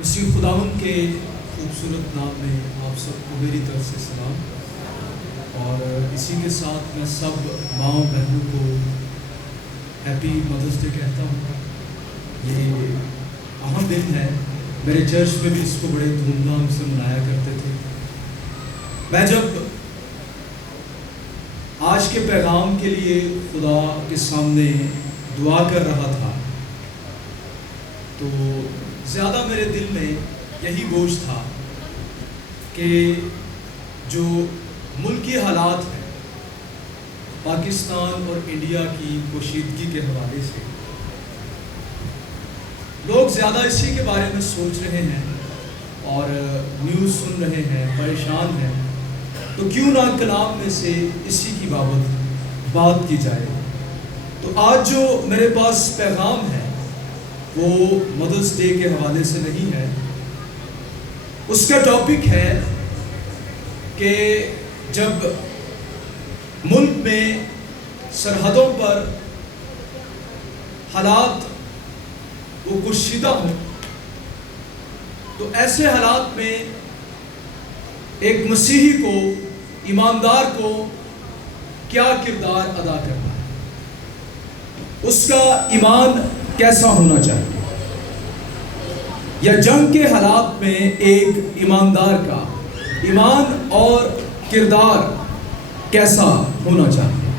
اسی خداوند کے خوبصورت نام میں آپ سب کو میری طرف سے سلام، اور اسی کے ساتھ میں سب ماؤں بہنوں کو ہیپی مدرس ڈے کہتا ہوں۔ یہ اہم دن ہے، میرے چرچ میں بھی اس کو بڑے دھوم دھام سے منایا کرتے تھے۔ میں جب آج کے پیغام کے لیے خدا کے سامنے دعا کر رہا تھا تو زیادہ میرے دل میں یہی بوجھ تھا کہ جو ملکی حالات ہیں پاکستان اور انڈیا کی پوشیدگی کے حوالے سے، لوگ زیادہ اسی کے بارے میں سوچ رہے ہیں اور نیوز سن رہے ہیں، پریشان ہیں، تو کیوں نہ کلام میں سے اسی کی بابت بات کی جائے۔ تو آج جو میرے پاس پیغام ہے وہ مدرس ڈے کے حوالے سے نہیں ہے، اس کا ٹاپک ہے کہ جب ملک میں سرحدوں پر حالات وہ کشیدہ ہوں تو ایسے حالات میں ایک مسیحی کو، ایماندار کو کیا کردار ادا کرنا ہے، اس کا ایمان کیسا ہونا چاہیے، یا جنگ کے حالات میں ایک ایماندار کا ایمان اور کردار کیسا ہونا چاہیے۔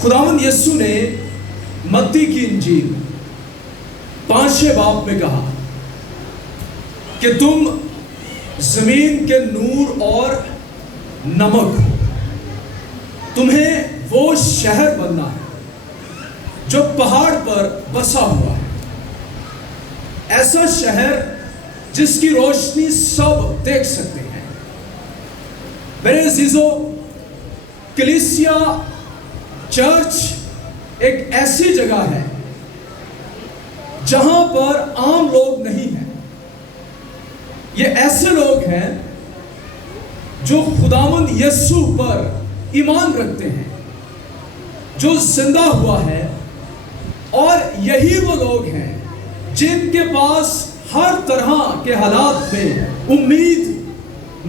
خداوند یسوع نے متی کی انجیل 5 باب میں کہا کہ تم زمین کے نور اور نمک ہو، تمہیں وہ شہر بننا ہے جو پہاڑ پر بسا ہوا ہے، ایسا شہر جس کی روشنی سب دیکھ سکتے ہیں۔ میرے عزیزو، کلیسیا چرچ ایک ایسی جگہ ہے جہاں پر عام لوگ نہیں ہیں۔ یہ ایسے لوگ ہیں جو خداوند یسوع پر ایمان رکھتے ہیں، جو زندہ ہوا ہے، اور یہی وہ لوگ ہیں جن کے پاس ہر طرح کے حالات میں امید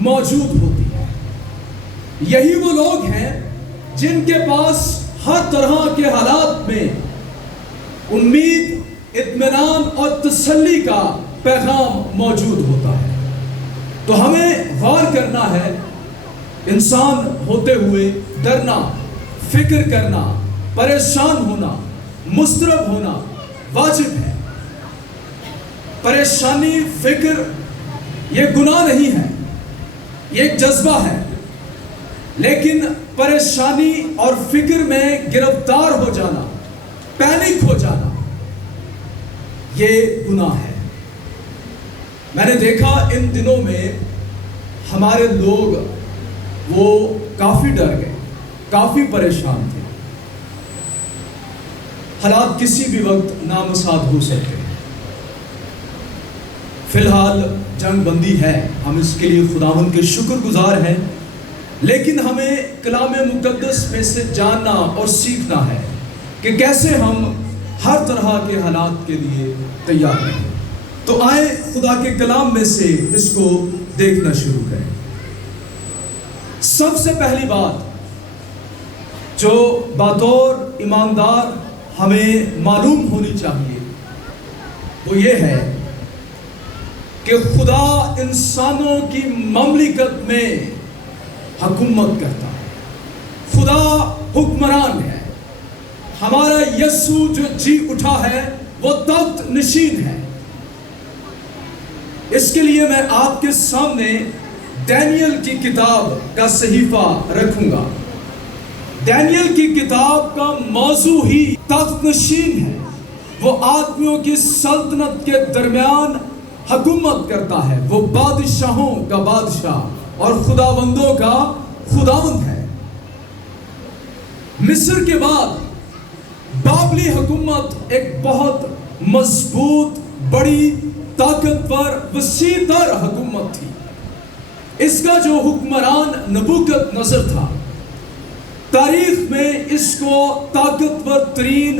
موجود ہوتی ہے۔ یہی وہ لوگ ہیں جن کے پاس ہر طرح کے حالات میں امید، اطمینان اور تسلی کا پیغام موجود ہوتا ہے۔ تو ہمیں غور کرنا ہے، انسان ہوتے ہوئے ڈرنا، فکر کرنا، پریشان ہونا، مضطرب ہونا واجب ہے۔ پریشانی، فکر یہ گناہ نہیں ہے، یہ ایک جذبہ ہے، لیکن پریشانی اور فکر میں گرفتار ہو جانا، پینک ہو جانا، یہ گناہ ہے۔ میں نے دیکھا ان دنوں میں ہمارے لوگ وہ کافی ڈر گئے، کافی پریشان تھے۔ حالات کسی بھی وقت نامساعد ہو سکتے ہیں۔ فی الحال جنگ بندی ہے، ہم اس کے لیے خداوند کے شکر گزار ہیں، لیکن ہمیں کلام مقدس میں سے جاننا اور سیکھنا ہے کہ کیسے ہم ہر طرح کے حالات کے لیے تیار ہیں۔ تو آئے خدا کے کلام میں سے اس کو دیکھنا شروع کریں۔ سب سے پہلی بات جو بطور ایماندار ہمیں معلوم ہونی چاہیے وہ یہ ہے کہ خدا انسانوں کی مملکت میں حکومت کرتا ہے۔ خدا حکمران ہے۔ ہمارا یسوع جو جی اٹھا ہے وہ تخت نشین ہے۔ اس کے لیے میں آپ کے سامنے دانیل کی کتاب کا صحیفہ رکھوں گا۔ دانیل کی کتاب کا موضوع ہی تخت نشین ہے۔ وہ آدمیوں کی سلطنت کے درمیان حکومت کرتا ہے، وہ بادشاہوں کا بادشاہ اور خداوندوں کا خداوند ہے۔ مصر کے بعد بابلی حکومت ایک بہت مضبوط، بڑی، طاقتور، وسیع تر حکومت تھی۔ اس کا جو حکمران نبوکت نصر تھا، تاریخ میں اس کو طاقتور ترین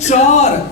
4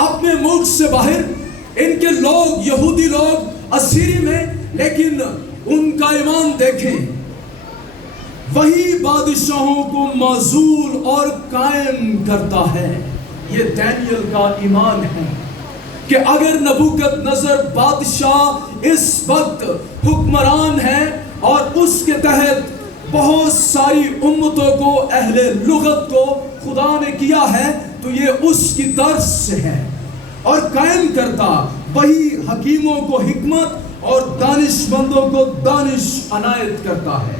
اپنے ملک سے باہر، ان کے لوگ یہودی لوگ اسیری میں، لیکن ان کا ایمان دیکھیں، وہی بادشاہوں کو معزول اور قائم کرتا ہے۔ یہ دانیل کا ایمان ہے کہ اگر نبوکد نظر بادشاہ اس وقت حکمران ہے اور اس کے تحت بہت ساری امتوں کو، اہل لغت کو خدا نے کیا ہے، تو یہ اس کی طرز سے ہے، اور قائم کرتا وہی حکیموں کو حکمت اور دانش مندوں کو دانش عنایت کرتا ہے،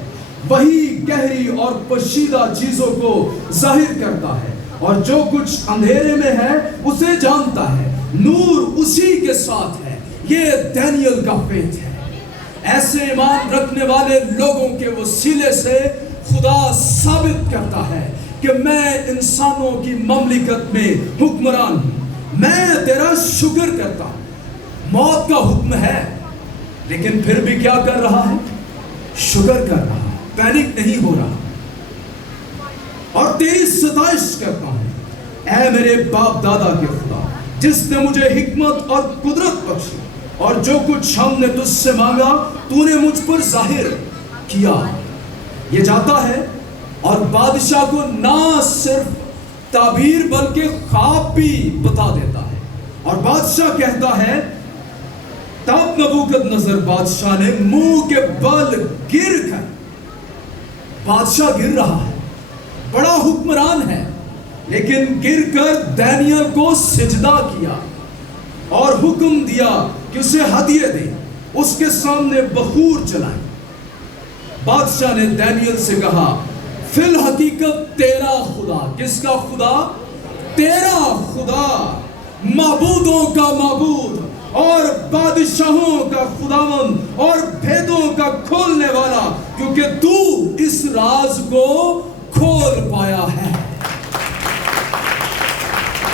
وہی گہری اور پوشیدہ چیزوں کو ظاہر کرتا ہے، اور جو کچھ اندھیرے میں ہے اسے جانتا ہے، نور اسی کے ساتھ ہے۔ یہ دانیل کا فیت ہے۔ ایسے ایمان رکھنے والے لوگوں کے وسیلے سے خدا ثابت کرتا ہے کہ میں انسانوں کی مملکت میں حکمران ہوں، میں تیرا شکر کرتا ہوں۔ موت کا حکم ہے، لیکن پھر بھی کیا کر رہا ہے؟ شکر کر رہا ہے، پینک نہیں ہو رہا، اور تیری ستائش کرتا ہوں، اے میرے باپ دادا کے خدا، جس نے مجھے حکمت اور قدرت بخشی، اور جو کچھ ہم نے تجھ سے مانگا تو نے مجھ پر ظاہر کیا۔ یہ جاتا ہے اور بادشاہ کو نہ صرف تعبیر بلکہ خواب بھی بتا دیتا ہے، اور بادشاہ کہتا ہے، تب نبوکد نظر بادشاہ نے منہ کے بل گر کر، بادشاہ گر رہا ہے، بڑا حکمران ہے، لیکن گر کر دانیل کو سجدہ کیا اور حکم دیا کہ اسے ہدیے دے، اس کے سامنے بخور جلائیں۔ بادشاہ نے دانیل سے کہا، فی الحقیقت تیرا خدا، کس کا خدا؟ تیرا خدا، معبودوں کا معبود اور بادشاہوں کا خداوند اور بھیدوں کا کھولنے والا، کیونکہ تو اس راز کو کھول پایا ہے۔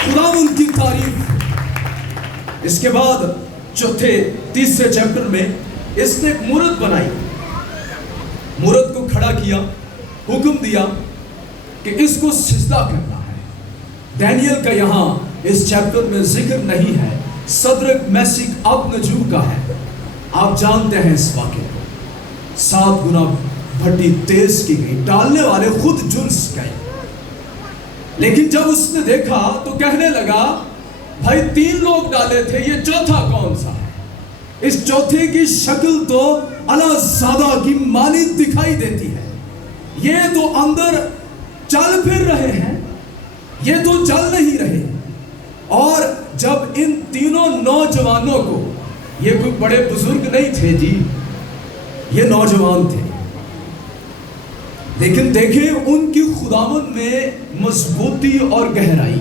خداوند کی تعریف۔ اس کے بعد چوتھے تیسرے چیپٹر میں اس نے ایک مورت بنائی، مورت کو کھڑا کیا، حکم دیا کہ اس کو سجدہ کرنا ہے۔ دانیل کا یہاں اس چیپٹر میں ذکر نہیں ہے، صدرک میشک ابدنجو کا ہے۔ آپ جانتے ہیں اس واقعے کو، 7 گنا بھٹی تیز کی گئی، ڈالنے والے خود جھلس گئے، لیکن جب اس نے دیکھا تو کہنے لگا، بھائی 3 لوگ ڈالے تھے، یہ چوتھا کون سا ہے؟ اس چوتھے کی شکل تو اللہ زادہ کی مانند دکھائی دیتی ہے، یہ تو اندر چل پھر رہے ہیں، یہ تو چل نہیں رہے۔ اور جب ان تینوں نوجوانوں کو، یہ کوئی بڑے بزرگ نہیں تھے جی، یہ نوجوان تھے، لیکن دیکھیں ان کی خداوند میں مضبوطی اور گہرائی،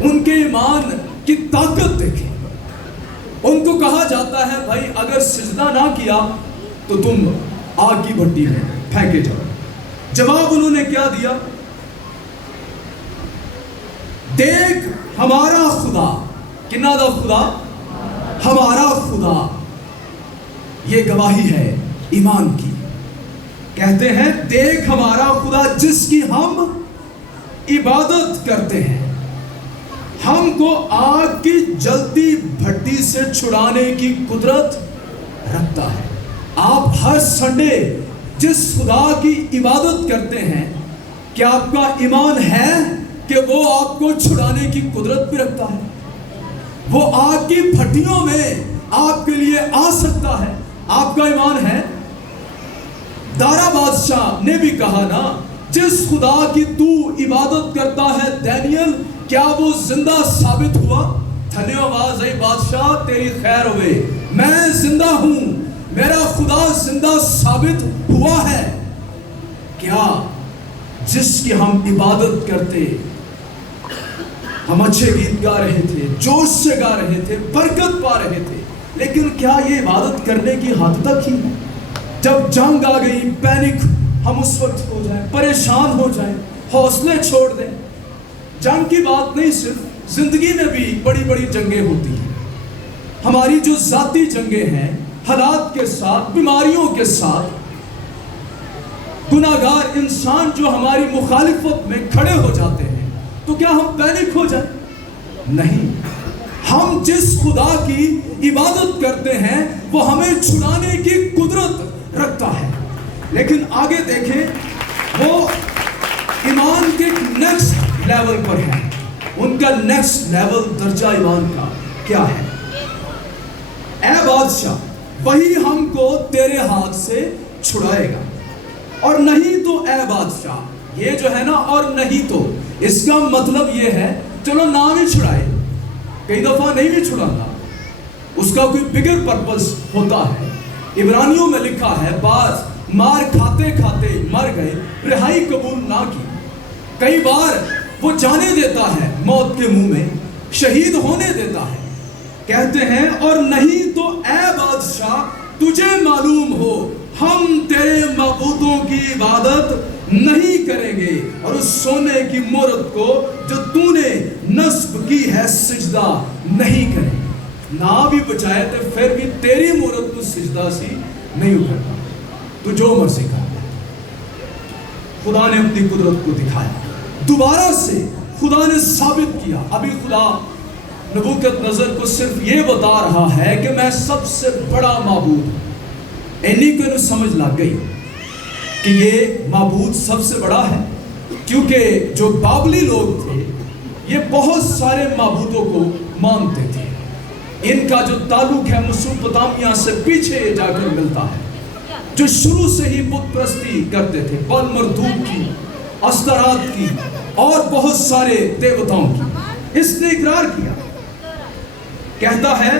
ان کے ایمان کی طاقت دیکھیں۔ ان کو کہا جاتا ہے، بھائی اگر سجدہ نہ کیا تو تم آگ کی بھٹی میں پھینکے جاؤ۔ جواب انہوں نے کیا دیا؟ دیکھ ہمارا خدا، کنا دا خدا؟ ہمارا خدا۔ یہ گواہی ہے ایمان کی۔ کہتے ہیں، دیکھ ہمارا خدا جس کی ہم عبادت کرتے ہیں، ہم کو آگ کی جلتی بھٹی سے چھڑانے کی قدرت رکھتا ہے۔ آپ ہر سنڈے جس خدا کی عبادت کرتے ہیں، کیا آپ کا ایمان ہے کہ وہ آپ کو چھڑانے کی قدرت بھی رکھتا ہے؟ وہ آگ کی بھٹیوں میں آپ کے لیے آ سکتا ہے؟ آپ کا ایمان ہے؟ دارا بادشاہ نے بھی کہا نا، جس خدا کی تو عبادت کرتا ہے دانیل، کیا وہ زندہ ثابت ہوا؟ تھنیو آواز اے بادشاہ، تیری خیر ہوئے، میں زندہ ہوں، میرا خدا زندہ ثابت ہوا ہے۔ کیا جس کی ہم عبادت کرتے، ہم اچھے گیت گا رہے تھے، جوش سے گا رہے تھے، برکت پا رہے تھے، لیکن کیا یہ عبادت کرنے کی حد تک ہی؟ جب جنگ آ گئی، پینک ہم اس وقت ہو جائیں، پریشان ہو جائیں، حوصلے چھوڑ دیں۔ جنگ کی بات نہیں، صرف زندگی میں بھی بڑی بڑی جنگیں ہوتی ہیں۔ ہماری جو ذاتی جنگیں ہیں، حالات کے ساتھ، بیماریوں کے ساتھ، گناہگار انسان جو ہماری مخالفت میں کھڑے ہو جاتے ہیں، تو کیا ہم پینک ہو جائیں؟ نہیں، ہم جس خدا کی عبادت کرتے ہیں وہ ہمیں چھڑانے کی قدرت رکھتا ہے. لیکن آگے دیکھیں وہ ایمان کے نیکسٹ لیول پر ہے. ان کا نیکسٹ لیول درجہ ایمان کا کیا ہے؟ اے بادشاہ وہی ہم کو تیرے ہاتھ سے چھڑائے گا، اور نہیں تو اے بادشاہ، یہ جو ہے نا اور نہیں تو، اس کا مطلب یہ ہے چلو نام ہی چھڑائے، کئی دفعہ نہیں بھی چھڑاتا، اس کا کوئی بگر پرپس ہوتا ہے. عبرانیوں میں لکھا ہے بعض مار کھاتے کھاتے مر گئے، رہائی قبول نہ کی. کئی بار وہ جانے دیتا ہے موت کے منہ میں، شہید ہونے دیتا ہے. کہتے ہیں اور نہیں تو اے بادشاہ تجھے معلوم ہو ہم تیرے معبودوں کی عبادت نہیں کریں گے، اور اس سونے کی مورت کو جو تو نے نصب کی ہے سجدہ نہیں کریں گے. نہ بھی بچائے تو پھر بھی تیری مورت کو سجدہ سی نہیں اترتا، تو جو مرضی کر. خدا نے اپنی قدرت کو دکھایا، دوبارہ سے خدا نے ثابت کیا. ابھی خدا نبوکت نظر کو صرف یہ بتا رہا ہے کہ میں سب سے بڑا معبود ہوں. اینی کو سمجھ لگ گئی کہ یہ معبود سب سے بڑا ہے، کیونکہ جو بابلی لوگ تھے یہ بہت سارے معبودوں کو مانتے تھے. ان کا جو تعلق ہے مسوپوتامیہ سے پیچھے جا کر ملتا ہے، جو شروع سے ہی بت پرستی کرتے تھے، بل مردوک کی، استرات کی اور بہت سارے دیوتاؤں کی. اس نے اقرار کیا، کہتا ہے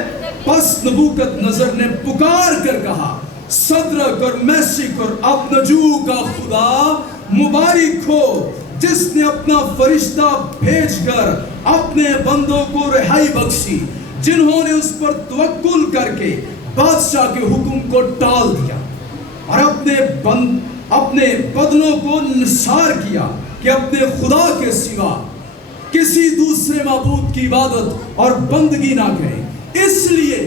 پس نبوکت نظر نے پکار کر کہا صدرک اور میشک اور ابدنجو کا خدا مبارک ہو، جس نے اپنا فرشتہ بھیج کر اپنے بندوں کو رہائی بخشی، جنہوں نے اس پر توکل کر کے بادشاہ کے حکم کو ٹال دیا اور اپنے بدنوں کو نثار کیا کہ اپنے خدا کے سوا کسی دوسرے معبود کی عبادت اور بندگی نہ کریں. اس لیے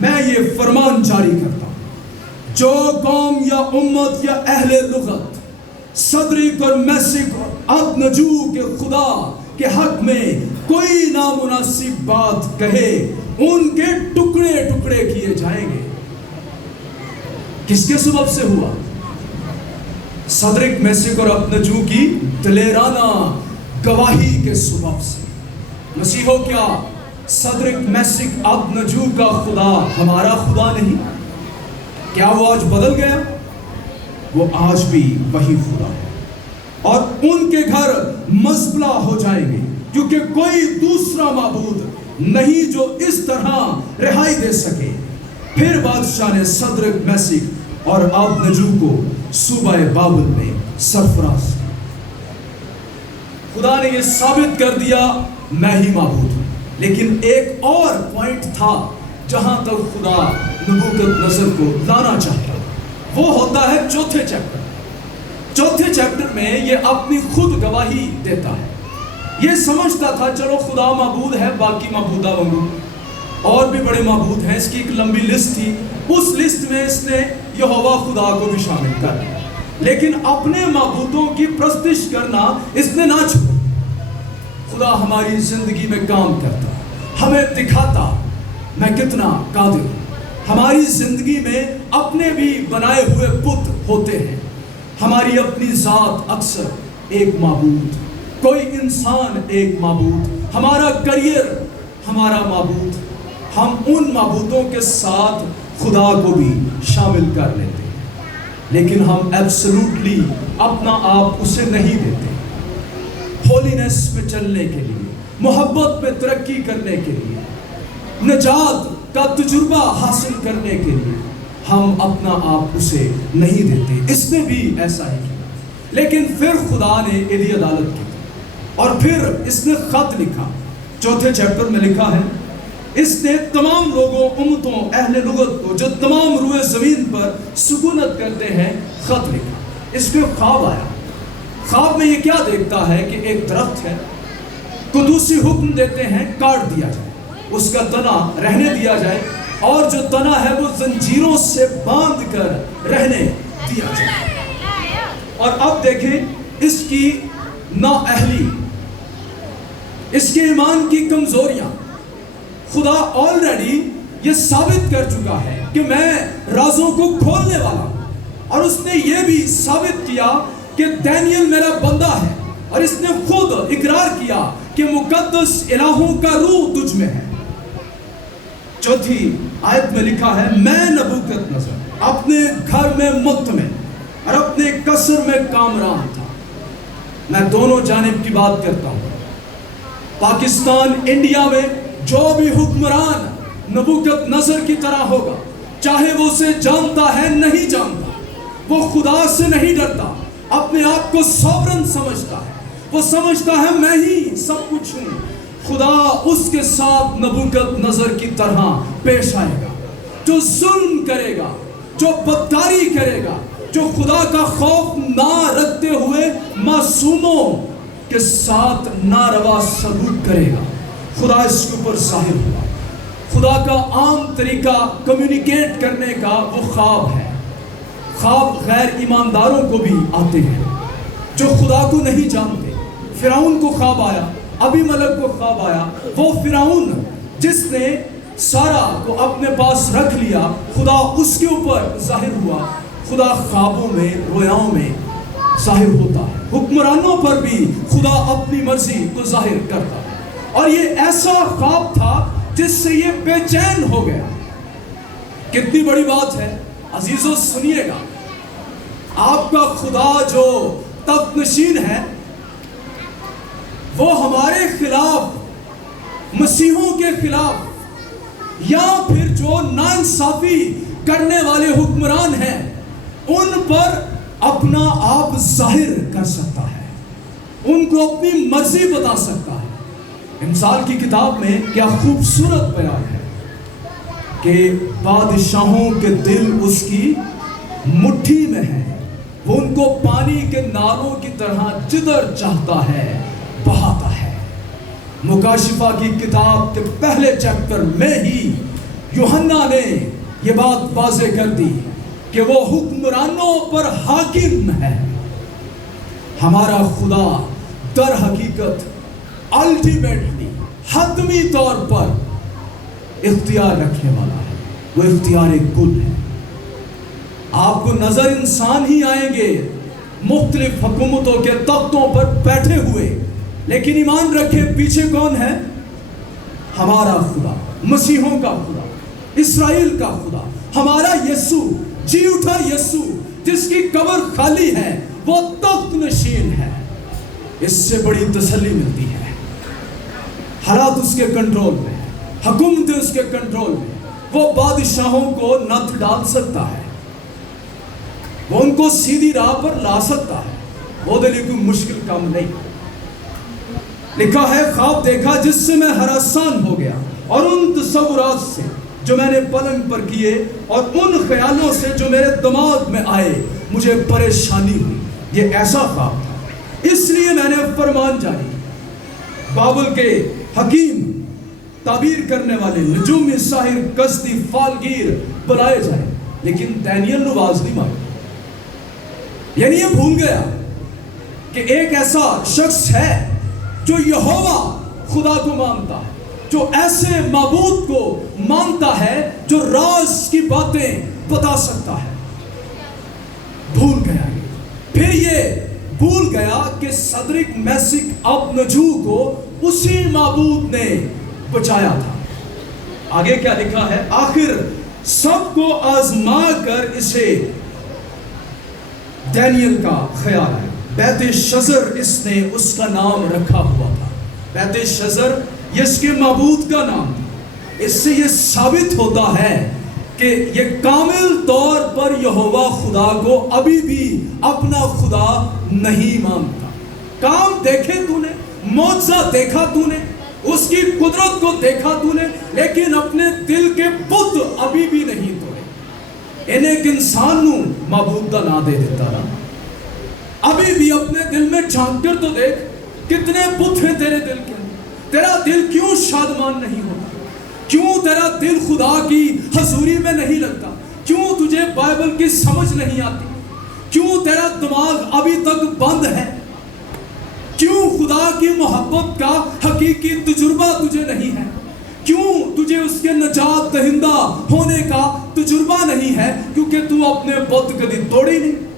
میں یہ فرمان جاری کرتا ہوں، جو قوم یا امت یا اہل لغت صدرک اور میشک اور ابدنجو کے خدا کے حق میں کوئی نامناسب بات کہے، ان کے ٹکڑے ٹکڑے کیے جائیں گے. کس کے سبب سے ہوا؟ صدرک میشک اور ابدنجو کی دلیرانہ گواہی کے سبب سے. مسیحو کیا صدرک میشک ابدنجو کا خدا ہمارا خدا نہیں؟ کیا وہ آج بدل گیا؟ وہ آج بھی وہی خدا ہے، اور ان کے گھر مزبلہ ہو جائیں گے، کیونکہ کوئی دوسرا معبود نہیں جو اس طرح رہائی دے سکے. پھر بادشاہ نے صدرک میشک اور ابدنجو کو صوبہ بابل میں سرفراز کیا. خدا نے یہ ثابت کر دیا میں ہی معبود ہوں. لیکن ایک اور پوائنٹ تھا جہاں تک خدا نبوکت نظر کو لانا چاہتا، وہ ہوتا ہے چوتھے چیپٹر. چوتھے چیپٹر میں یہ اپنی خود گواہی دیتا ہے. یہ سمجھتا تھا چلو خدا معبود ہے، باقی معبودہ معبود اور بھی بڑے معبود ہیں. اس کی ایک لمبی لسٹ تھی، اس لسٹ میں اس نے یہوہ خدا کو بھی شامل کر دیا. لیکن اپنے معبودوں کی پرستش کرنا اس نے نہ چھوڑا. خدا ہماری زندگی میں کام کرتا، ہمیں دکھاتا میں کتنا قادر ہوں. ہماری زندگی میں اپنے بھی بنائے ہوئے بت ہوتے ہیں. ہماری اپنی ذات اکثر ایک معبود، کوئی انسان ایک معبود، ہمارا کریئر ہمارا معبود. ہم ان معبودوں کے ساتھ خدا کو بھی شامل کر لیتے ہیں، لیکن ہم ایبسلوٹلی اپنا آپ اسے نہیں دیتے. ہولینس میں چلنے کے لیے، محبت میں ترقی کرنے کے لیے، نجات کا تجربہ حاصل کرنے کے لیے ہم اپنا آپ اسے نہیں دیتے. اس نے بھی ایسا ہی کیا. لیکن پھر خدا نے عدل عدالت کی اور پھر اس نے خط لکھا. چوتھے چیپٹر میں لکھا ہے اس نے تمام لوگوں، امتوں، اہل لغت کو جو تمام روئے زمین پر سکونت کرتے ہیں خط لکھا. اس کو خواب آیا. خواب میں یہ کیا دیکھتا ہے کہ ایک درخت ہے، قدوسی حکم دیتے ہیں کاٹ دیا جائے، اس کا تنا رہنے دیا جائے، اور جو تنا ہے وہ زنجیروں سے باندھ کر رہنے دیا جائے. اور اب دیکھیں اس کی نااہلی، اس کے ایمان کی کمزوریاں. خدا آلریڈی یہ ثابت کر چکا ہے کہ میں رازوں کو کھولنے والا ہوں، اور اس نے یہ بھی ثابت کیا کہ دانیل میرا بندہ ہے، اور اس نے خود اقرار کیا کہ مقدس الہوں کا روح تجھ میں ہے۔ چوتھی آیت میں لکھا ہے، میں نبوکدنضر اپنے گھر میں مطمئن اور اپنے قصر میں کامران تھا۔ میں دونوں جانب کی بات کرتا ہوں۔ پاکستان انڈیا میں جو بھی حکمران نبوکدنضر کی طرح ہوگا، چاہے وہ اسے جانتا ہے نہیں جانتا، وہ خدا سے نہیں ڈرتا، اپنے آپ کو سوورن سمجھتا ہے، وہ سمجھتا ہے میں ہی سب کچھ ہوں، خدا اس کے ساتھ نبوکدنضر کی طرح پیش آئے گا۔ جو ظلم کرے گا، جو بدکاری کرے گا، جو خدا کا خوف نہ رکھتے ہوئے معصوموں کے ساتھ ناروا سلوک کرے گا، خدا اس کے اوپر ظاہر ہوا۔ خدا کا عام طریقہ کمیونیکیٹ کرنے کا وہ خواب ہے۔ خواب غیر ایمانداروں کو بھی آتے ہیں جو خدا کو نہیں جانتے۔ فرعون کو خواب آیا، ابی ملک کو خواب آیا۔ وہ فرعون جس نے سارا کو اپنے پاس رکھ لیا، خدا اس کے اوپر ظاہر ہوا۔ خدا خوابوں میں، رویاؤں میں ظاہر ہوتا ہے۔ حکمرانوں پر بھی خدا اپنی مرضی کو ظاہر کرتا ہے، اور یہ ایسا خواب تھا جس سے یہ بے چین ہو گیا۔ کتنی بڑی بات ہے عزیزو، سنیے گا، آپ کا خدا جو تخت نشین ہے وہ ہمارے خلاف، مسیحوں کے خلاف، یا پھر جو ناانصافی کرنے والے حکمران ہیں ان پر اپنا آپ ظاہر کر سکتا ہے، ان کو اپنی مرضی بتا سکتا ہے۔ امثال کی کتاب میں کیا خوبصورت بیان ہے کہ بادشاہوں کے دل اس کی مٹھی میں ہے، وہ ان کو پانی کے نالوں کی طرح جدھر چاہتا ہے بہاتا ہے۔ مکاشفہ کی کتاب کے پہلے چیپٹر میں ہی یوحنا نے یہ بات واضح کر دی کہ وہ حکمرانوں پر حاکم ہے۔ ہمارا خدا در حقیقت الٹیمیٹلی، حتمی طور پر اختیار رکھنے والا ہے، وہ اختیار کل ہے۔ آپ کو نظر انسان ہی آئیں گے مختلف حکومتوں کے تختوں پر بیٹھے ہوئے، لیکن ایمان رکھے پیچھے کون ہے؟ ہمارا خدا، مسیحوں کا خدا، اسرائیل کا خدا، ہمارا یسوع، جی اٹھا یسوع جس کی قبر خالی ہے، وہ تخت نشین ہے۔ اس سے بڑی تسلی ملتی ہے۔ حالات اس کے کنٹرول میں، حکومتیں اس کے کنٹرول میں، وہ بادشاہوں کو نتھ ڈال سکتا ہے، وہ ان کو سیدھی راہ پر لا سکتا ہے، وہ دلی کوئی مشکل کام نہیں۔ لکھا ہے، خواب دیکھا جس سے میں ہراسان ہو گیا، اور ان تصورات سے جو میں نے پلنگ پر کیے اور ان خیالوں سے جو میرے دماغ میں آئے مجھے پریشانی ہوئی۔ یہ ایسا خواب تھا، اس لیے میں نے فرمان جاری، بابل کے حکیم، تعبیر کرنے والے، نجومی، ساحر، قصدی، فالگیر بلائے جائیں، لیکن دانیل نے آواز نہیں ماری۔ یعنی یہ بھول گیا کہ ایک ایسا شخص ہے جو یہوہ خدا کو مانتا ہے، جو ایسے معبود کو مانتا ہے جو راز کی باتیں بتا سکتا ہے۔ بھول گیا، پھر یہ بھول گیا کہ صدرک میسک ابدنجو کو اسی معبود نے بچایا تھا۔ آگے کیا لکھا ہے؟ آخر سب کو آزما کر اسے دانیل کا خیال ہے۔ بیت شزر اس نے اس کا نام رکھا ہوا تھا۔ بیت شزر یہ اس کے معبود کا نام تھا۔ اس سے یہ ثابت ہوتا ہے کہ یہ کامل طور پر یہوہ خدا کو ابھی بھی اپنا خدا نہیں مانتا۔ کام دیکھے تو نے، معجزہ دیکھا تو نے، اس کی قدرت کو دیکھا تو نے، لیکن اپنے دل کے بت ابھی بھی نہیں توڑے۔ انہیں ایک انسان نو معبود دا نہ دے دیتا نا، ابھی بھی اپنے دل میں جھانک کر تو دیکھ، کتنے بت ہیں تیرے دل کے اندر۔ تیرا دل کیوں شادمان نہیں ہوتا؟ کیوں تیرا دل خدا کی حضوری میں نہیں لگتا؟ کیوں تجھے بائبل کی سمجھ نہیں آتی؟ کیوں تیرا دماغ ابھی تک بند ہے؟ کیوں خدا کی محبت کا حقیقی تجربہ تجھے نہیں ہے؟ کیوں تجھے اس کے نجات دہندہ ہونے کا تجربہ نہیں ہے؟ کیونکہ تو اپنے بت کبھی توڑی نہیں.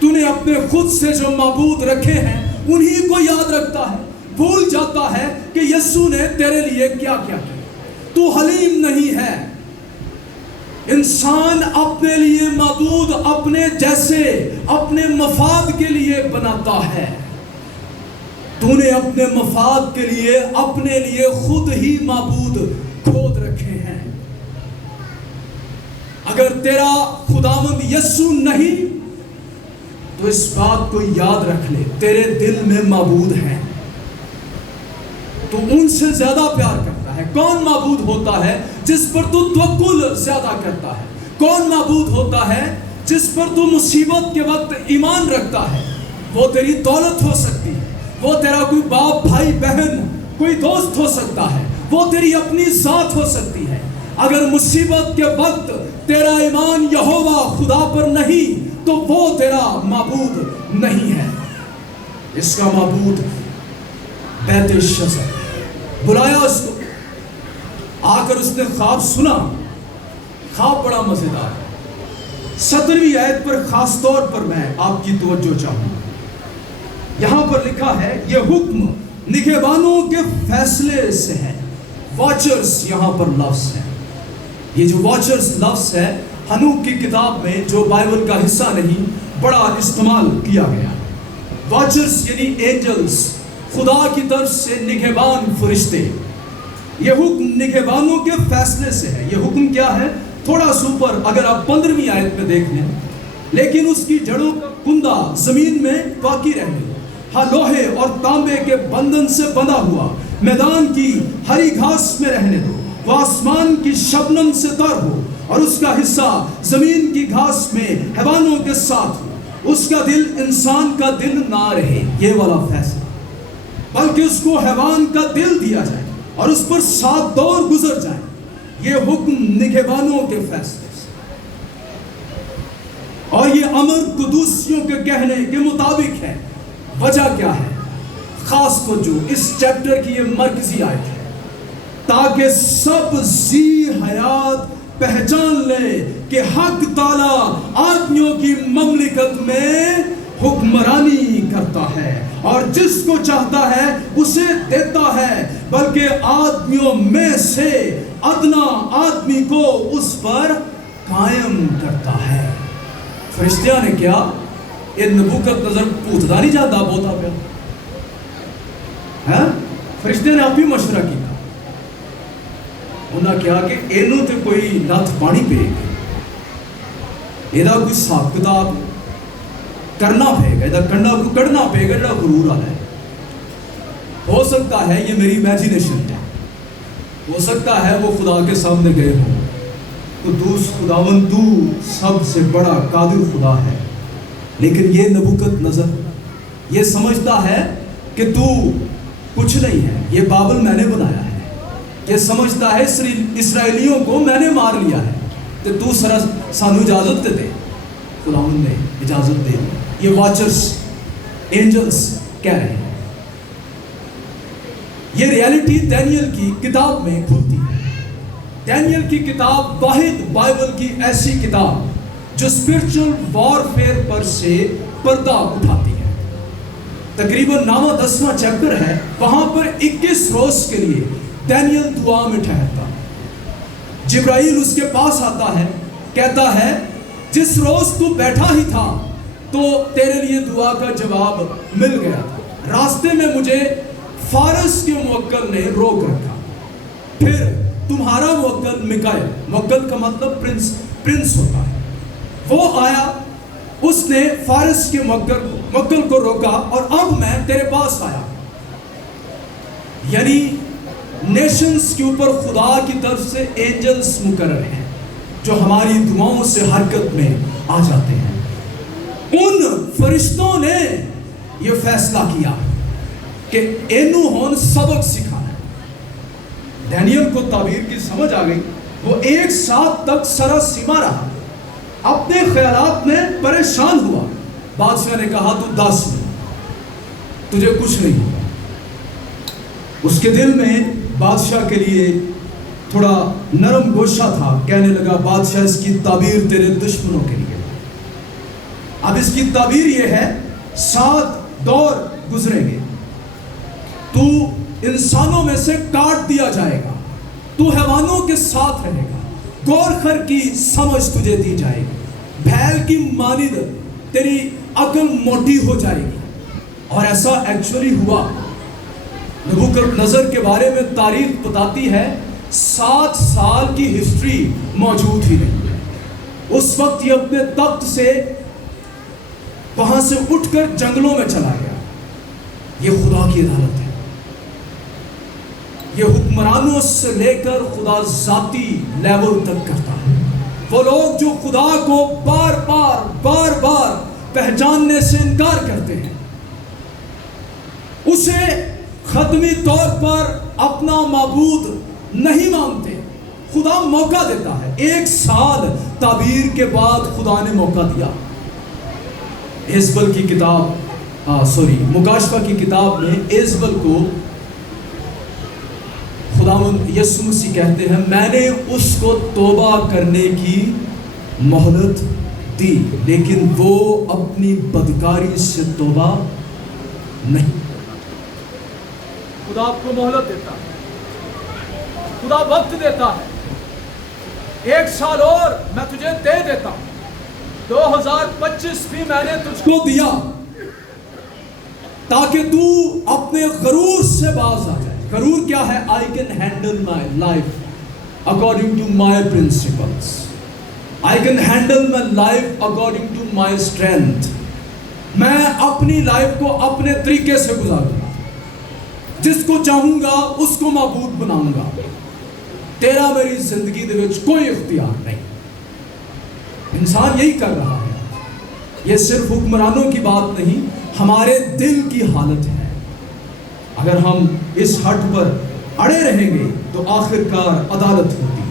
تو نے اپنے خود سے جو معبود رکھے ہیں انہی کو یاد رکھتا ہے، بھول جاتا ہے کہ یسوع نے تیرے لیے کیا کیا کیا. تو حلیم نہیں ہے. انسان اپنے لیے معبود اپنے جیسے اپنے مفاد کے لیے بناتا ہے. تو نے اپنے مفاد کے لیے اپنے لیے خود ہی معبود کھود رکھے ہیں. اگر تیرا خداوند یسوع نہیں تو اس بات کو یاد رکھ لے، تیرے دل میں معبود ہیں. تو ان سے زیادہ پیار کرتا ہے. کون معبود ہوتا ہے؟ جس پر تو توکل زیادہ کرتا ہے. کون معبود ہوتا ہے؟ جس پر تو مصیبت کے وقت ایمان رکھتا ہے. وہ تیری دولت ہو سکتی ہے، وہ تیرا کوئی باپ بھائی بہن کوئی دوست ہو سکتا ہے، وہ تیری اپنی ذات ہو سکتی ہے. اگر مصیبت کے وقت تیرا ایمان یہوہ خدا پر نہیں تو وہ تیرا معبود نہیں ہے. اس کا معبود بیت شزر. بلایا اس کو، آ کر اس نے خواب سنا. خواب بڑا مزیدار ہے. 17ویں آیت پر خاص طور پر میں آپ کی توجہ چاہوں گا. یہاں پر لکھا ہے یہ حکم نگہبانوں کے فیصلے سے ہے. واچرز یہاں پر لفظ ہے. یہ جو واچرز لفظ ہے حنوک کی کتاب میں جو بائبل کا حصہ نہیں بڑا استعمال کیا گیا. واچرز یعنی اینجلز، خدا کی طرف سے نگہبان فرشتے. یہ حکم نگہبانوں کے فیصلے سے ہے. یہ حکم کیا ہے؟ تھوڑا سا اوپر اگر آپ 15ویں آیت میں دیکھ لیں، لیکن اس کی جڑوں کا کندہ زمین میں باقی رہنے دو، ہاں لوہے اور تانبے کے بندھن سے بندھا ہوا میدان کی ہری گھاس میں رہنے دو. وہ آسمان کی شبنم سے تر ہو اور اس کا حصہ زمین کی گھاس میں حیوانوں کے ساتھ ہو. اس کا دل انسان کا دل نہ رہے، یہ والا فیصلہ، بلکہ اس کو حیوان کا دل دیا جائے اور اس پر 7 دور گزر جائیں. یہ حکم نگہبانوں کے فیصلے سے. اور یہ امر قدوسیوں کے کہنے کے مطابق ہے. وجہ کیا ہے؟ خاص توجہ، اس چیپٹر کی یہ مرکزی آیت ہے، تاکہ سب ذی حیات پہچان لے کہ حق تعالیٰ آدمیوں کی مملکت میں حکمرانی کرتا ہے اور جس کو چاہتا ہے اسے دیتا ہے، بلکہ آدمیوں میں سے ادنا آدمی کو اس پر قائم کرتا ہے. فرشتیاں نے کیا؟ یہ نبوکت نظر پوچھتا نہیں جاتا بوتا پہ. فرشتے نے آپ ہی مشورہ کیا. انہاں کیا کہ اینوں تے کوئی نت پانی پے گا، ایدہ کوئی حساب کتاب کرنا پے گا، ایدہ کنڈا کو کڑنا پے گا. جڑا غرور آ ہے، ہو سکتا ہے یہ میری امیجینیشن ہے، ہو سکتا ہے وہ خدا کے سامنے گئے ہوں. قدوس خداوند تو سب سے بڑا قادر خدا ہے، لیکن یہ نبوکت نظر یہ سمجھتا ہے کہ تو کچھ نہیں ہے، یہ بابل میں نے بنایا ہے. یہ سمجھتا ہے اسرائیلیوں کو میں نے مار لیا ہے، تو سانو اجازت دے. خداوند نے اجازت دے. یہ واچرز اینجلز کہہ رہے ہیں. یہ ریالٹی دانیل کی کتاب میں کھلتی ہے. دانیل کی کتاب واحد بائبل کی ایسی کتاب جو اسپرچل وارفیئر پر سے پردہ اٹھاتی ہے. تقریباً 9واں-10واں چیپٹر ہے. وہاں پر 21 روز کے لیے دانیل دعا میں ٹھہرتا. جبرائیل اس کے پاس آتا ہے، کہتا ہے جس روز تو بیٹھا ہی تھا تو تیرے لیے دعا کا جواب مل گیا تھا. راستے میں مجھے فارس کے موکل نے روک رکھا. پھر تمہارا موکل میکائیل، موکل کا مطلب پرنس ہوتا ہے، وہ آیا، اس نے فارس کے موکل کو روکا اور اب میں تیرے پاس آیا. یعنی نیشنز کے اوپر خدا کی طرف سے اینجلز مقرر ہیں جو ہماری دعاؤں سے حرکت میں آ جاتے ہیں. ان فرشتوں نے یہ فیصلہ کیا کہ اینو ہون سبق سکھانا ہے. دانیل کو تعبیر کی سمجھ آ گئی. وہ 1 سال تک سراسیما رہا، اپنے خیالات میں پریشان ہوا. بادشاہ نے کہا تو 10 منٹ تجھے کچھ نہیں ہوگا. اس کے دل میں بادشاہ کے لیے تھوڑا نرم گوشہ تھا. کہنے لگا بادشاہ اس کی تعبیر تیرے دشمنوں کے لیے. اب اس کی تعبیر یہ ہے 7 دور گزریں گے. تو انسانوں میں سے کاٹ دیا جائے گا, تو حیوانوں کے ساتھ رہے گا, گورخر کی سمجھ تجھے دی جائے گی, بھیل کی مانند تیری عقل موٹی ہو جائے گی. اور ایسا ایکچولی ہوا. نبوکدنضر کے بارے میں تاریخ بتاتی ہے 7 سال کی ہسٹری موجود ہی نہیں ہے. اس وقت یہ اپنے تخت سے وہاں سے اٹھ کر جنگلوں میں چلا گیا. یہ خدا کی عدالت ہے. یہ حکمرانوں سے لے کر خدا ذاتی لیول تک کرتا ہے. وہ لوگ جو خدا کو بار بار پہچاننے سے انکار کرتے ہیں, اسے ختمی طور پر اپنا معبود نہیں مانتے, خدا موقع دیتا ہے. 1 سال تعبیر کے بعد خدا نے موقع دیا. ایزبل کی کتاب مکاشفہ کی کتاب میں ایزبل کو خداوند یسوع مسیح کہتے ہیں میں نے اس کو توبہ کرنے کی مہلت دی, لیکن وہ اپنی بدکاری سے توبہ نہیں. خدا آپ کو مہلت دیتا ہے, خدا وقت دیتا ہے. 1 سال اور میں تجھے دے دیتا ہوں. 2025 بھی میں نے تجھ کو دیا تاکہ تو اپنے غرور سے باز آ جائے. غرور کیا ہے؟ I can handle my life according to my principles. I can handle my life according to my strength. میں اپنی لائف کو اپنے طریقے سے گزاروں گا, جس کو چاہوں گا اس کو معبود بناؤں گا. تیرا میری زندگی دے وچ کوئی اختیار نہیں. انسان یہی کر رہا ہے. یہ صرف حکمرانوں کی بات نہیں, ہمارے دل کی حالت ہے. اگر ہم اس ہٹ پر اڑے رہیں گے تو آخر کار عدالت ہوتی ہے.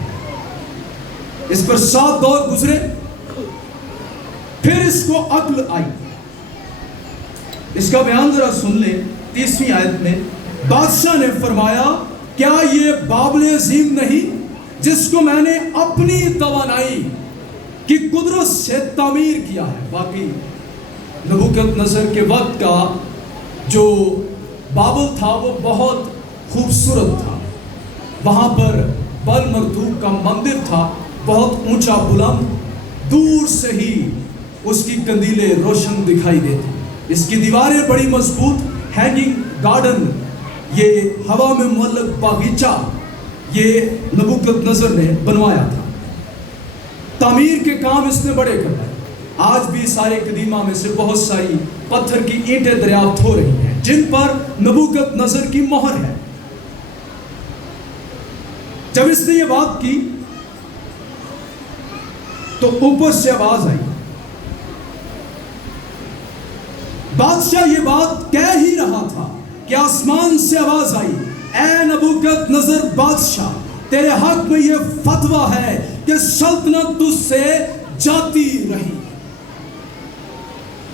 اس پر 7 دور گزرے, پھر اس کو عقل آئی. اس کا بیان ذرا سن لیں. 30ویں آیت میں بادشاہ نے فرمایا کیا یہ بابل عظیم نہیں جس کو میں نے اپنی توانائی کی قدرت سے تعمیر کیا ہے. باقی نبوکدنضر کے وقت کا جو بابل تھا وہ بہت خوبصورت تھا. وہاں پر بل مردوک کا مندر تھا, بہت اونچا بلند, دور سے ہی اس کی کندیلیں روشن دکھائی دیتی. اس کی دیواریں بڑی مضبوط, ہینگنگ گارڈن, یہ ہوا میں معلق باغیچہ یہ نبوکدنضر نے بنوایا تھا. تعمیر کے کام اس نے بڑے کرائے. آج بھی سارے قدیمہ میں سے بہت ساری پتھر کی اینٹیں دریافت ہو رہی ہیں جن پر نبوکدنضر کی مہر ہے. جب اس نے یہ بات کی تو اوپر سے آواز آئی. بادشاہ یہ بات کہہ ہی رہا تھا کہ آسمان سے آواز آئی اے نبوکدنضر بادشاہ, تیرے حق میں یہ فتویٰ ہے کہ سلطنت تجھ سے جاتی رہی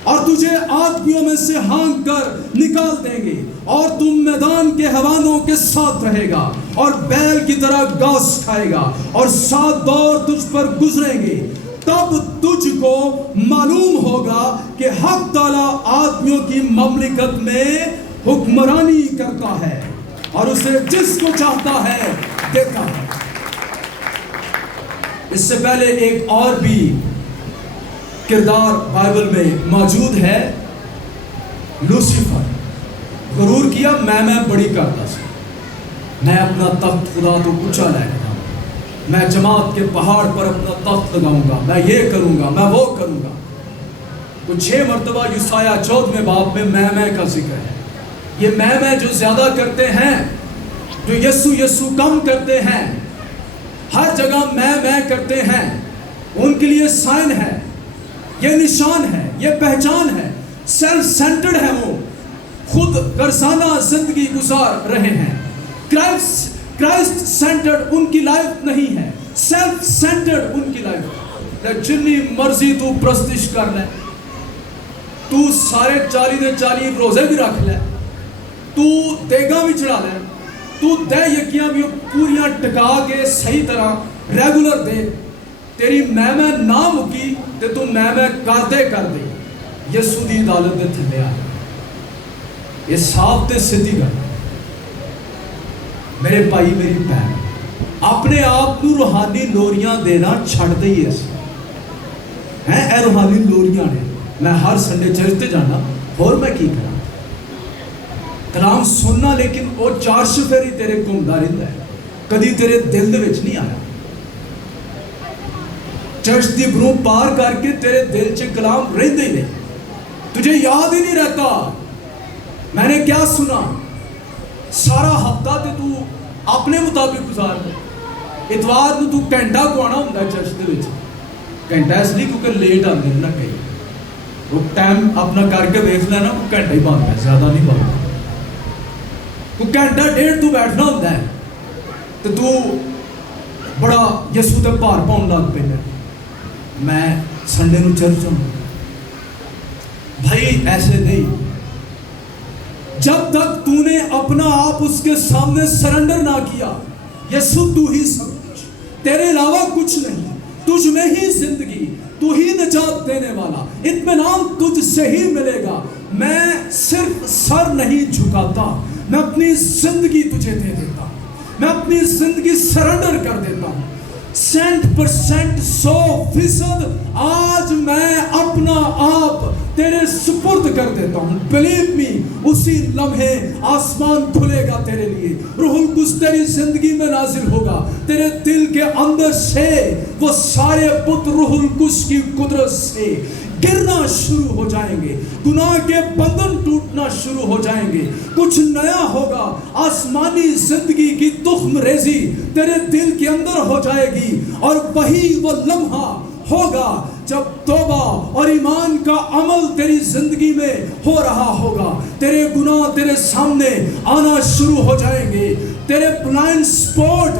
اور تجھے آدمیوں میں سے ہانک کر نکال دیں گے اور تم میدان کے حیوانوں کے ساتھ رہے گا اور بیل کی طرح گھاس کھائے گا اور 7 دور تجھ پر گزریں گے. تب تجھ کو معلوم ہوگا کہ حق تعالیٰ آدمیوں کی مملکت میں حکمرانی کرتا ہے اور اسے جس کو چاہتا ہے دیتا ہے. اس سے پہلے ایک اور بھی کردار بائبل میں موجود ہے, لوسیفر. غرور کیا, میں بڑی کرتا سی, میں اپنا تخت خدا تو اونچا لے گا, میں جماعت کے پہاڑ پر اپنا تخت لگاؤں گا, میں یہ کروں گا, میں وہ کروں گا. تو 6 مرتبہ یسایہ 14 باب میں میں کا ذکر ہے. یہ میں جو زیادہ کرتے ہیں, جو یسو کم کرتے ہیں, ہر جگہ میں کرتے ہیں, ان کے لیے سائن ہے, یہ نشان ہے, یہ پہچان ہے. سیلف سینٹرڈ ہے, وہ خود غرضانہ زندگی گزار رہے ہیں. کرائسٹ سینٹرڈ ان کی لائف نہیں ہے, سیلف سینٹرڈ ان کی لائف. جتنی مرضی تو پرستش کر لے, تو سارے 40 روزے بھی رکھ لے, تو دیگا بھی چڑھا لے, تو دے یقیاں بھی پوریاں ٹکا کے صحیح طرح ریگولر دے، تیری میں نہ مکی تے تو میں کر دے یسو دی عدالت دے تھلے آ۔ یہ صاف تے سدھی گل میرے بھائی میری بہن، اپنے آپ کو روحانی لوریاں دینا چھڑ دئیے ہیں۔ اے روحانی لوریاں نے، میں ہر سنڈے چرچ تے جانا، اور میں کی کرا کلام سننا، لیکن وہ 400 پھیری تیرے گھومدا رہندا ہے، کدی تیرے دل دے وچ نہیں آیا۔ چرچ دی برو پار کر کے تیرے دل چ کلام رہندے ہی نہیں، تجھے یاد ہی نہیں رہتا میں نے کیا سنا۔ سارا ہفتہ تے تو اپنے مطابق گزار دے، اتوار نو تو گھنٹہ کو آنا ہوندا ہے چرچ دے وچ، گھنٹہ اس لیے کیونکہ لیٹ آندے نہ کئی، وہ ٹائم اپنا کر کے دیکھ لینا، کوئی گھنٹہ ہی بنتا ہے، زیادہ نہیں بنتا، کوئی گھنٹہ ڈیڑھ تو بیٹھنا ہوتا ہے تو بڑا یسو تے بھار پاؤن لگ پہ میں سنڈے نو چرچ ہوں۔ بھائی ایسے نہیں، جب تک تو نے اپنا آپ اس کے سامنے سرنڈر نہ کیا، یسو تو ہی سب کچھ، تیرے علاوہ کچھ نہیں، تجھ میں ہی زندگی، تو ہی نجات دینے والا، اطمینان تجھ سے ہی ملے گا۔ میں صرف سر نہیں جھکاتا، میں اپنی زندگی تجھے دے دیتا ہوں، میں اپنی زندگی سرنڈر کر دیتا ہوں، 100% آج میں اپنا آپ تیرے سپرد کر دیتا ہوں۔ بلیو می، اسی لمحے آسمان کھلے گا تیرے لیے، روح القدس تیری زندگی میں نازل ہوگا، تیرے دل کے اندر سے وہ سارے بت روح القدس کی قدرت سے گرنا شروع ہو جائیں گے، گناہ کے بندھن ٹوٹنا شروع ہو جائیں گے، کچھ نیا ہوگا، آسمانی زندگی کی تخم ریزی تیرے دل کے اندر ہو جائے گی، اور وہی وہ لمحہ ہوگا جب توبہ اور ایمان کا عمل تیری زندگی میں ہو رہا ہوگا، تیرے گناہ تیرے سامنے آنا شروع ہو جائیں گے، تیرے بلائنڈ سپوٹ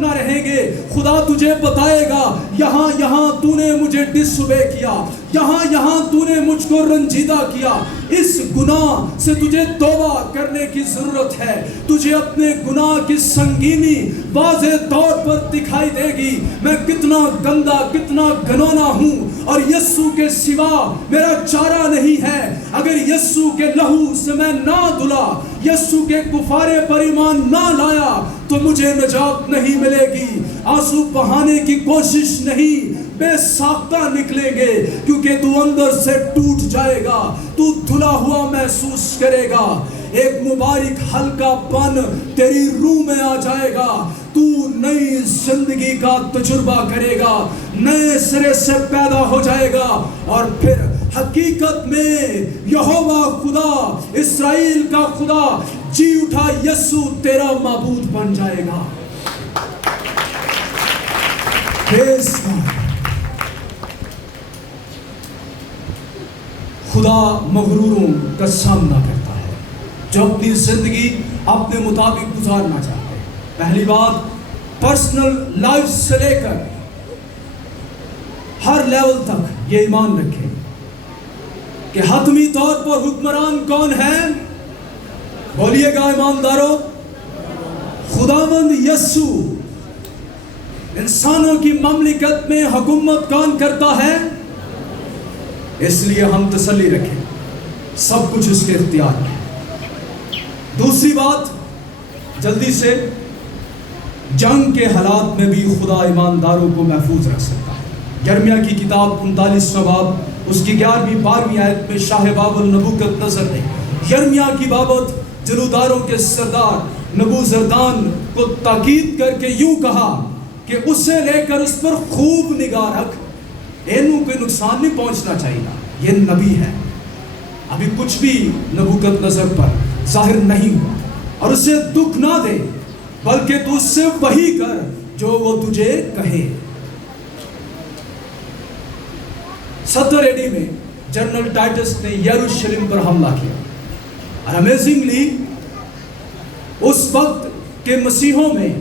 نہ رہیں گے۔ خدا تجھے بتائے گا یہاں تو نے مجھے ڈس اوبے کیا، یہاں تو نے مجھ کو رنجیدہ کیا، اس گناہ سے تجھے توبہ کرنے کی ضرورت ہے۔ تجھے اپنے گناہ کی سنگینی واضح طور پر دکھائی دے گی، میں کتنا گندا کتنا گنونا ہوں، اور یسوع کے سوا میرا چارہ نہیں ہے۔ اگر یسوع کے لہو سے میں نہ دھلا، یسوع کے کفارے پر ایمان نہ لایا، تو مجھے نجات نہیں ملے گی۔ آنسو بہانے کی کوشش نہیں، بے ساختہ نکلیں گے، کیونکہ تو اندر سے ٹوٹ جائے گا، تو دھلا ہوا محسوس کرے گا، ایک مبارک ہلکا پن تیری روح میں آ جائے گا، تو نئی زندگی کا تجربہ کرے گا، نئے سرے سے پیدا ہو جائے گا، اور پھر حقیقت میں یہوہ خدا، اسرائیل کا خدا جی اٹھا یسوع تیرا معبود بن جائے گا۔ خدا مغروروں کا سامنا کرتا ہے جو اپنی زندگی اپنے مطابق گزارنا چاہتے ہیں۔ پہلی بات، پرسنل لائف سے لے کر ہر لیول تک یہ ایمان رکھیں کہ حتمی طور پر حکمران کون ہے؟ بولیے گا ایمانداروں، خداوند یسوع۔ انسانوں کی مملکت میں حکومت کون کرتا ہے؟ اس لیے ہم تسلی رکھیں، سب کچھ اس کے اختیار میں۔ دوسری بات، جلدی سے، جنگ کے حالات میں بھی خدا ایمانداروں کو محفوظ رکھ سکتا ہے۔ یرمیہ کی کتاب 39واں باب اس کی 11ویں 12ویں آیت میں شاہ بابل نبوکدنضر نے یرمیہ کی بابت جلوداروں کے سردار نبوزردان کو تاکید کر کے یوں کہا کہ اسے لے کر اس پر خوب نگاہ رکھ، اینوں کوئی نقصان نہیں پہنچنا چاہیے، یہ نبی ہے، ابھی کچھ بھی نبوکدنضر پر ظاہر نہیں ہوا، اور اسے دکھ نہ دے، بلکہ تو اس سے وہی کر جو وہ تجھے کہے۔ 70 AD میں جنرل ٹائٹس نے یروشلم پر حملہ کیا، اور امیزنگلی اس وقت کے مسیحوں میں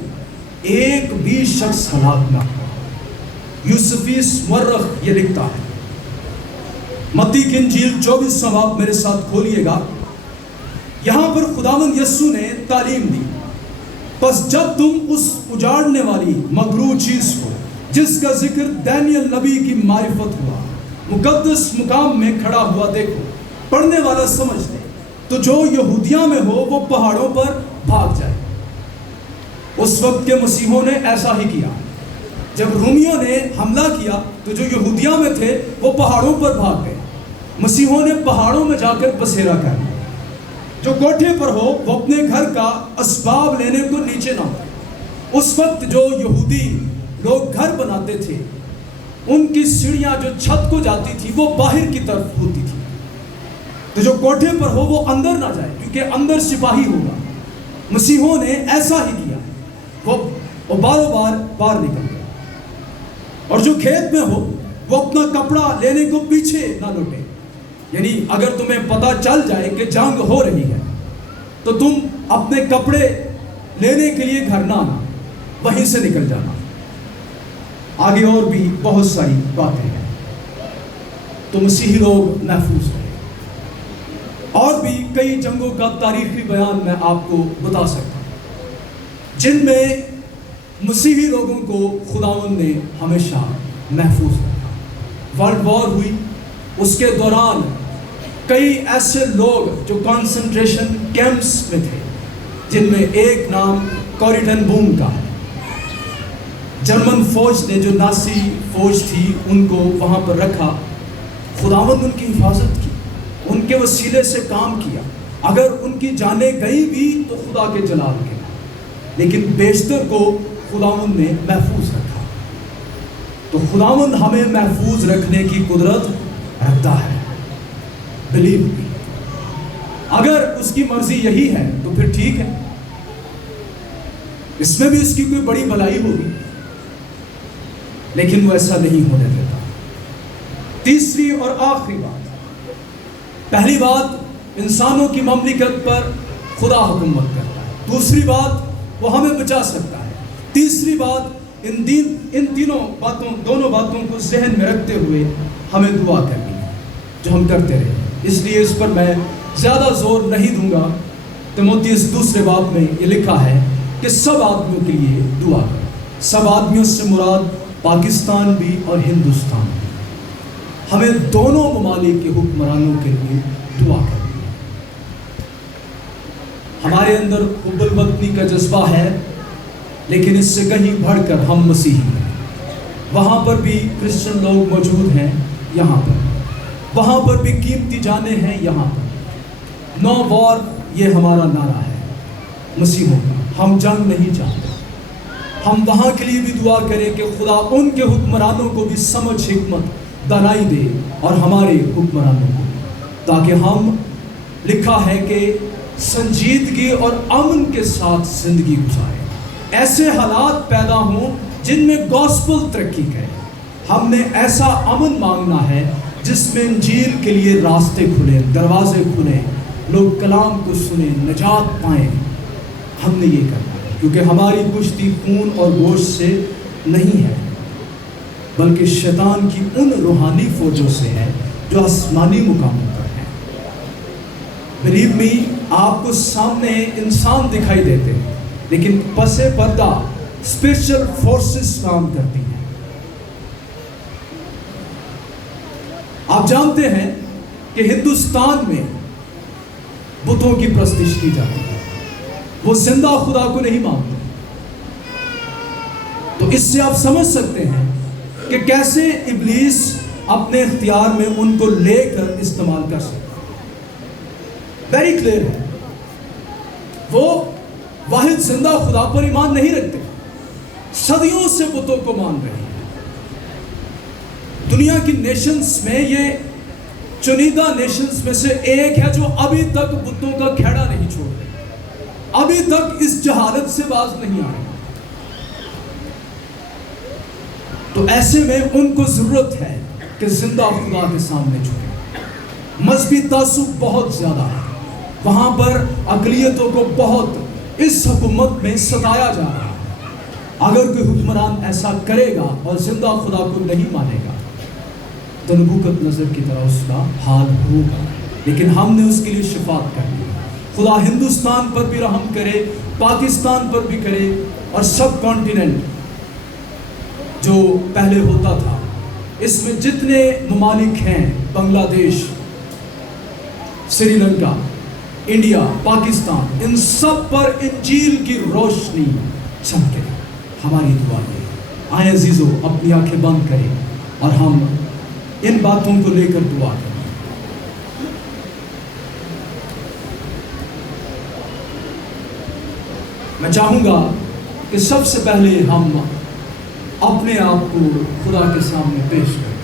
ایک بھی شخص ہلاک نہ ہوا۔ یوسفیس مورخ یہ لکھتا ہے، متی کی انجیل 24واں باب میرے ساتھ کھولیے گا، یہاں پر خداوند یسوع نے تعلیم دی، پس جب تم اس اجاڑنے والی مغرور چیز کو جس کا ذکر دانیل نبی کی معرفت ہوا مقدس مقام میں کھڑا ہوا دیکھو، پڑھنے والا سمجھ لے، تو جو یہودیہ میں ہو وہ پہاڑوں پر بھاگ جائے۔ اس وقت کے مسیحوں نے ایسا ہی کیا، جب رومیوں نے حملہ کیا تو جو یہودیہ میں تھے وہ پہاڑوں پر بھاگ گئے، مسیحوں نے پہاڑوں میں جا کر بسیرا کر لیا۔ جو کوٹھے پر ہو وہ اپنے گھر کا اسباب لینے کو نیچے نہ ہو۔ اس وقت جو یہودی لوگ گھر بناتے تھے ان کی سیڑھیاں جو چھت کو جاتی تھی وہ باہر کی طرف ہوتی تھی، تو جو کوٹھے پر ہو وہ اندر نہ جائے کیونکہ اندر سپاہی ہوگا۔ مسیحوں نے ایسا ہی کیا، وہ باروں بار باہر نکل گئے۔ اور جو کھیت میں ہو وہ اپنا کپڑا لینے کو پیچھے نہ لوٹے، یعنی اگر تمہیں پتہ چل جائے کہ جنگ ہو رہی ہے تو تم اپنے کپڑے لینے کے لیے گھر نہ آنا، وہیں سے نکل جانا۔ آگے اور بھی بہت ساری باتیں ہیں، تو مسیحی لوگ محفوظ رہے۔ اور بھی کئی جنگوں کا تاریخی بیان میں آپ کو بتا سکتا ہوں جن میں مسیحی لوگوں کو خداوند نے ہمیشہ محفوظ رکھا۔ ورلڈ وار ہوئی، اس کے دوران کئی ایسے لوگ جو کنسنٹریشن کیمپس میں تھے، جن میں ایک نام کوریٹن بوم کا ہے۔ جرمن فوج نے جو نازی فوج تھی ان کو وہاں پر رکھا، خداوند ان کی حفاظت کی، ان کے وسیلے سے کام کیا۔ اگر ان کی جانیں گئی بھی تو خدا کے جلال کے، لیکن بیشتر کو خداوند نے محفوظ رکھا۔ تو خداوند ہمیں محفوظ رکھنے کی قدرت رکھتا ہے، بلیو می۔ اگر اس کی مرضی یہی ہے تو پھر ٹھیک ہے، اس میں بھی اس کی کوئی بڑی بھلائی ہوگی، لیکن وہ ایسا نہیں ہونے دیتا۔ تیسری اور آخری بات، پہلی بات انسانوں کی مملکت پر خدا حکومت کرتا ہے، دوسری بات وہ ہمیں بچا سکتا ہے، تیسری بات ان دونوں باتوں کو ذہن میں رکھتے ہوئے ہمیں دعا کرنی ہے، جو ہم کرتے رہے۔ اس لیے اس پر میں زیادہ زور نہیں دوں گا۔ تیموتھیوس دوسرے باب میں یہ لکھا ہے کہ سب آدمیوں کے لیے دعا کرو۔ سب آدمیوں سے مراد پاکستان بھی اور ہندوستان بھی۔ ہمیں دونوں ممالک کے حکمرانوں کے لیے دعا کرنی ہے۔ ہمارے اندر حب الوطنی کا جذبہ ہے، لیکن اس سے کہیں بڑھ کر ہم مسیحی ہیں۔ وہاں پر بھی کرسچن لوگ موجود ہیں، یہاں پر وہاں پر بھی قیمتی جانیں ہیں، یہاں پر نو وار یہ ہمارا نعرہ ہے مسیحوں کا۔ ہم جنگ نہیں چاہتے۔ ہم وہاں کے لیے بھی دعا کریں کہ خدا ان کے حکمرانوں کو بھی سمجھ، حکمت، دانائی دے، اور ہمارے حکمرانوں کو، تاکہ ہم، لکھا ہے کہ سنجیدگی اور امن کے ساتھ زندگی گزاریں، ایسے حالات پیدا ہوں جن میں گاسپل ترقی کرے۔ ہم نے ایسا امن مانگنا ہے جس میں انجیل کے لیے راستے کھلیں، دروازے کھلیں، لوگ کلام کو سنیں، نجات پائیں۔ ہم نے یہ کرنا ہے، کیونکہ ہماری کشتی خون اور گوشت سے نہیں ہے، بلکہ شیطان کی ان روحانی فوجوں سے ہے جو آسمانی مقاموں پر ہیں۔ بلیو می، آپ کو سامنے انسان دکھائی دیتے ہیں، لیکن پس پردہ اسپیشل فورسز کام کرتی ہیں۔ آپ جانتے ہیں کہ ہندوستان میں بتوں کی پرستش کی جاتی ہے، وہ زندہ خدا کو نہیں مانتے۔ تو اس سے آپ سمجھ سکتے ہیں کہ کیسے ابلیس اپنے اختیار میں ان کو لے کر استعمال کر سکتا ہے۔ ویری کلیئر ہے، وہ واحد زندہ خدا پر ایمان نہیں رکھتے، صدیوں سے بتوں کو مان رہے ہیں۔ دنیا کی نیشنز میں یہ چنیدہ نیشنز میں سے ایک ہے جو ابھی تک بتوں کا کھیڑا نہیں چھوڑ رہے، ابھی تک اس جہالت سے باز نہیں آئے۔ تو ایسے میں ان کو ضرورت ہے کہ زندہ خدا کے سامنے جھکیں۔ مذہبی تعصب بہت زیادہ ہے، وہاں پر اقلیتوں کو بہت اس حکومت میں ستایا جا رہا ہے۔ اگر کوئی حکمران ایسا کرے گا اور زندہ خدا کو نہیں مانے گا تو نبوکت نظر کی طرح اس کا حال ہوگا، لیکن ہم نے اس کے لیے شفاعت کرنی ہے۔ خدا ہندوستان پر بھی رحم کرے، پاکستان پر بھی کرے، اور سب کانٹیننٹ جو پہلے ہوتا تھا، اس میں جتنے ممالک ہیں، بنگلہ دیش، سری لنکا، انڈیا، پاکستان، ان سب پر انجیل کی روشنی چمکے۔ ہماری دعا ہے۔ آئیں عزیزو، اپنی آنکھیں بند کریں اور ہم ان باتوں کو لے کر دعا کریں۔ میں چاہوں گا کہ سب سے پہلے ہم اپنے آپ کو خدا کے سامنے پیش کریں۔